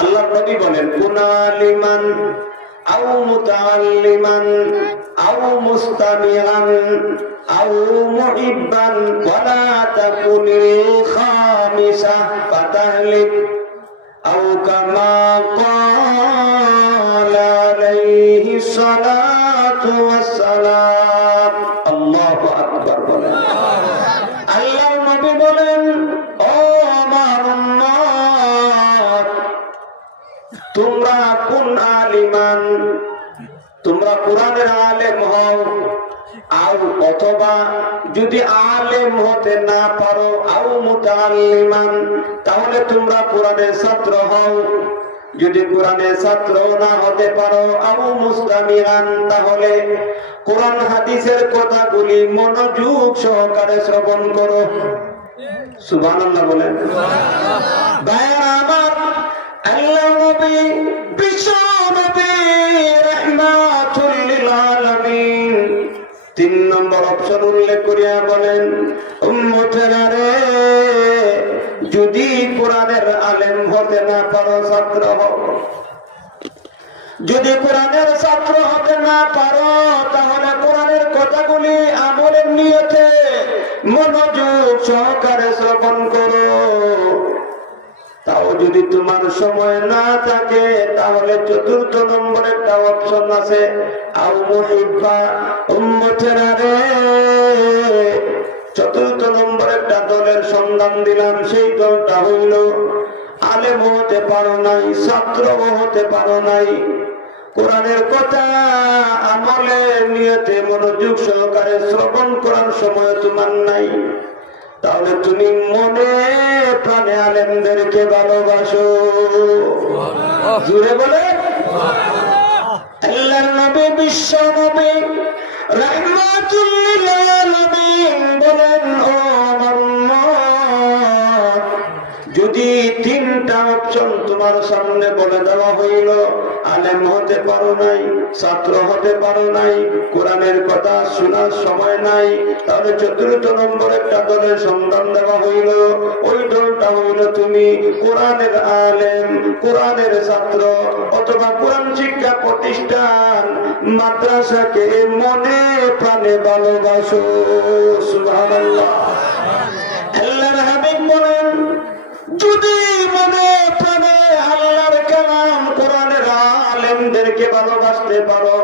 আল্লাহর নবী বলেন কুনা লিমান আও মুতাআল্লিমান আও মুস্তামিআন আও মুহিব্বান ওয়ালা তাকুনিল খামিসা ফাতাহলিক আও কামা ক্বালা আলাইহি সালাতু ওয়াসসালাম। আল্লাহু আকবার বলেন। আল্লাহর নবী বলেন ও আমার উম্মত, তোমরা কোন আলিমান, তোমরা কোরআনের আলেম হও, আও অথবা যদি আলেম হতে না পারো আও মুতাআল্লিমান, তাহলে তোমরা কোরআনের ছাত্র হও। যদি কোরআনের ছাত্র না হতে পারো আও মুস্তামিআন, তাহলে কোরআন হাদিসের কথাগুলি মনোযোগ সহকারে শ্রবণ করো। সুবহানাল্লাহ বলেন। ভাইরা আমার, আল্লাহ নবী বিশ্ব নবী রাহমাতুল লিল আলামিন 3 নম্বর অপশন উল্লেখ করিয়া বলেন, উম্মতেরা রে, যদি কোরআনের আলেম হতে না পারো ছাত্র হও। যদি কোরআনের ছাত্র হতে না পারো, তাহলে কোরআনের কথাগুলি আমলের নিয়তে মনোযোগ সহকারে শ্রবণ করো। তাও যদি তোমার সময় না থাকে, তাহলে 4th নম্বর একটা অপশন আছে, আও মুহিব্বা। উম্মতেরা রে, 4th নম্বর একটা দলের সন্ধান দিলাম। সেই দলটা হইল আলেম হতে পারো নাই, ছাত্র হতে পারো নাই, কোরআনের কথা আমলের নিয়তে মনোযোগ সহকারে শ্রবণ করার সময় তোমার নাই, তাহলে তুমি মনে প্রাণে আলেমদেরকে ভালোবাসো। জুড়ে বলে আল্লাহর নবী বিশ্ব নবী রাহমাতুল লিল আলামিন বলেন, ও আমার উম্মত, যদি 3টা অপশন তোমার সামনে বলে দেওয়া হইল, আলেম হতে পারো নাই, ছাত্র হতে পারো নাই, কোরআনের কথা শোনার সময় নাই, তাহলে 4th নম্বর একটা দলের সন্ধান দেওয়া হইল। ওই দলটা হইল তুমি কোরআনের আলেম, কোরআনের ছাত্র, অথবা কোরআন শিক্ষা প্রতিষ্ঠান মাদ্রাসাকে মনে প্রাণে ভালোবাসো। সুবহানাল্লাহ। আল্লাহর হাবিব বলেন, যদি মনে প্রাণে আল্লাহর কালাম কোরআনের আলেমদেরকে ভালোবাসতে পারো,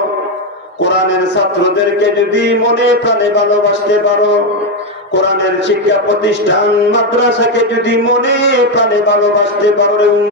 কোরআনের ছাত্রদেরকে যদি মনে প্রাণে ভালোবাসতে পারো, কোরআনের শিক্ষা প্রতিষ্ঠান মাদ্রাসাকে যদি মনে প্রাণে ভালোবাসতে পারো,